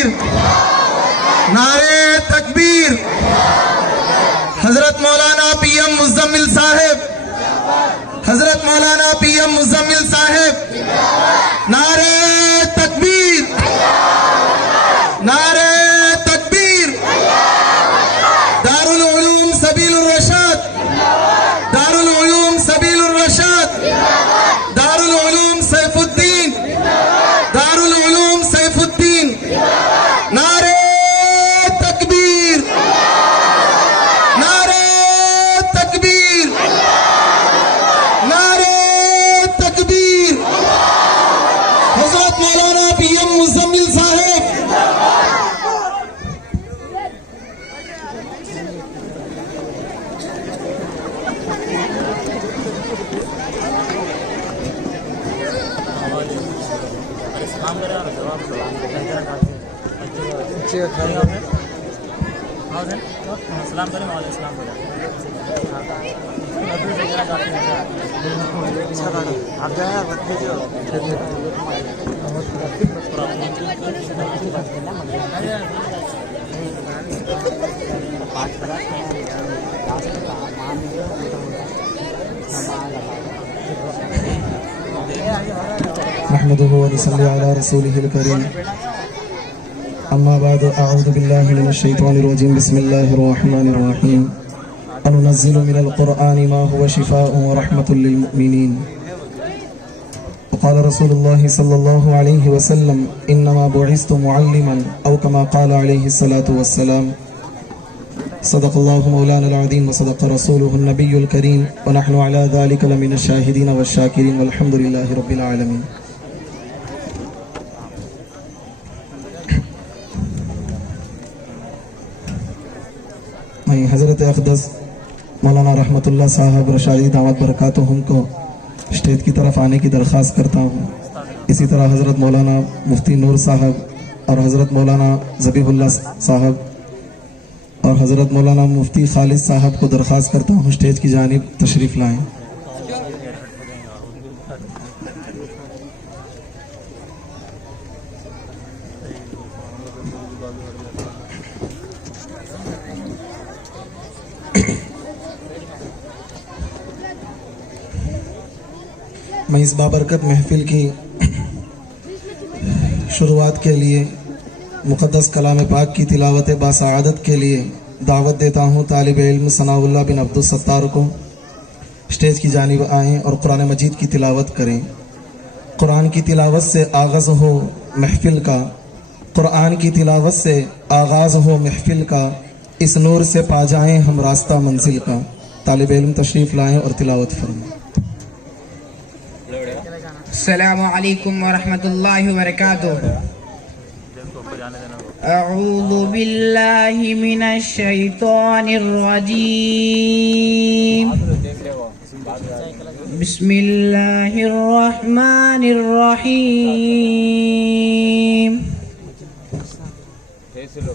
तकबीर, नारे तकबीर। हजरत मौलाना पीएम मुज़म्मिल साहब, हजरत मौलाना पीएम मुज़म्मिल साहब, नारे तकबीर, नारे तकबीर। दारुल उलूम सबीलुर रशाद, दारुल उलूम सबीलुर रशाद, दारुल उलूम सैफुद्दीन, दारुल उलूम सैफुद्दीन। नारे तकबीर, नारे तकबीर, नारे तकबीर। हजरत मौलाना पीएम मुज़म्मिल साहब, नहमदुहु व नसल्ली अला रसूलिहिल करीम। अम्मा बाद, अऊज़ु बिल्लाहि मिनश शैतानिर रजीम। बिस्मिल्लाहिर रहमानिर रहीम। अनुनज़्ज़िलु मिनल क़ुरआनि मा हुवा शिफ़ाउन व रहमतुल लिल मुमिनीन। क़ाल रसूलुल्लाहि सल्लल्लाहु अलैहि वसल्लम इन्नमा बुइस्तु मुअल्लिमन औ कमा क़ाल अलैहि सलातु वस्सलाम। सदक़ल्लाहु मौलानल अज़ीम व सदक़ रसूलुहुन नबियुल करीम व नहनु अला ज़ालिका लमिनश शाहिदीन वश्शाकिरीन वल्हम्दुलिल्लाहि रब्बिल आलमीन। मैं हज़रत अक़दस मौलाना रहमतुल्लाह साहब रशादी दावत बरकातुहुम को स्टेज की तरफ आने की दरख्वास्त करता हूँ। इसी तरह हज़रत मौलाना मुफ्ती नूर साहब और हज़रत मौलाना ज़बीहुल्लाह साहब और हज़रत मौलाना मुफ्ती खालिद साहब को दरख्वास्त करता हूँ स्टेज की जानिब तशरीफ़ लाएँ। मैं इस बाबरकत महफिल की शुरुआत के लिए मुक़द्दस कलाम पाक की तिलावत बासआदत के लिए दावत देता हूँ तालिब इल्म सनाउल्लाह बिन अब्दुल सत्तार को स्टेज की जानिब आएँ और कुरान मजीद की तिलावत करें। कुरान की तिलावत से आगाज़ हो महफिल का, कुरान की तिलावत से आगाज़ हो महफिल का, इस नूर से पा जाएँ हम रास्ता मंजिल का। तालिब इल्म तशरीफ़ लाएँ और तिलावत फरमाएं। अस्सलामु अलैकुम व रहमतुल्लाहि व बरकातुहू। अऊज़ु बिल्लाहि मिनश शैतानिर रजीम। बिस्मिल्लाहिर रहमानिर रहीम।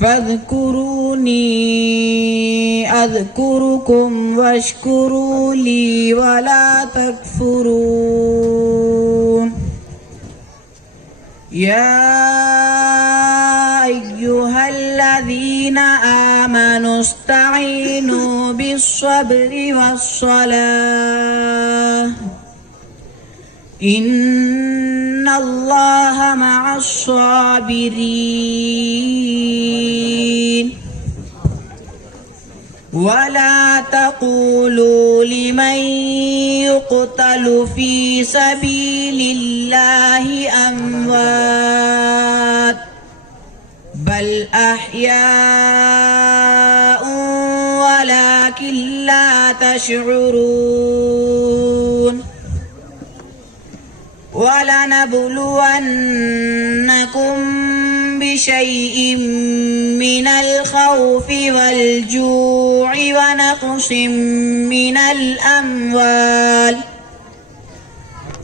फ़ज़्कुरूनी अज़्कुरुकुम वश्कुरू ली वला तकफुरून। या अय्युहल्लज़ीना आमनुस्तईनू बिस्सब्रि वस्सलाह इन्नल्लाहा मअस्साबिरीन। वला तक़ूलू लिमन युक़तलु फ़ी सबीलिल्लाहि अम्वात बल अह्याउन वलाकिन ला तशउरून। वलनबलुवन्नकुम बिशैइन मिनल खौफि वल जू'i व नक़सिम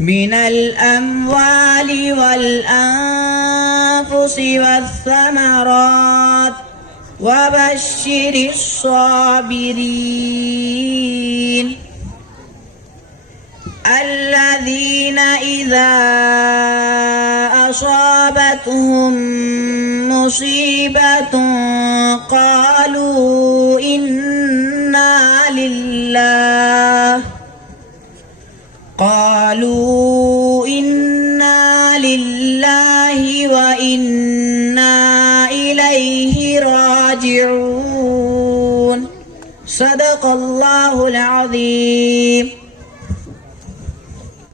मिनल अम्वालि वल अन्फुसि वस्समरात व बश्शिरिस साबिरीन। الذين إذا أصابتهم مصيبة قالوا إنا لله وإنا إليه راجعون. صدق الله العظيم.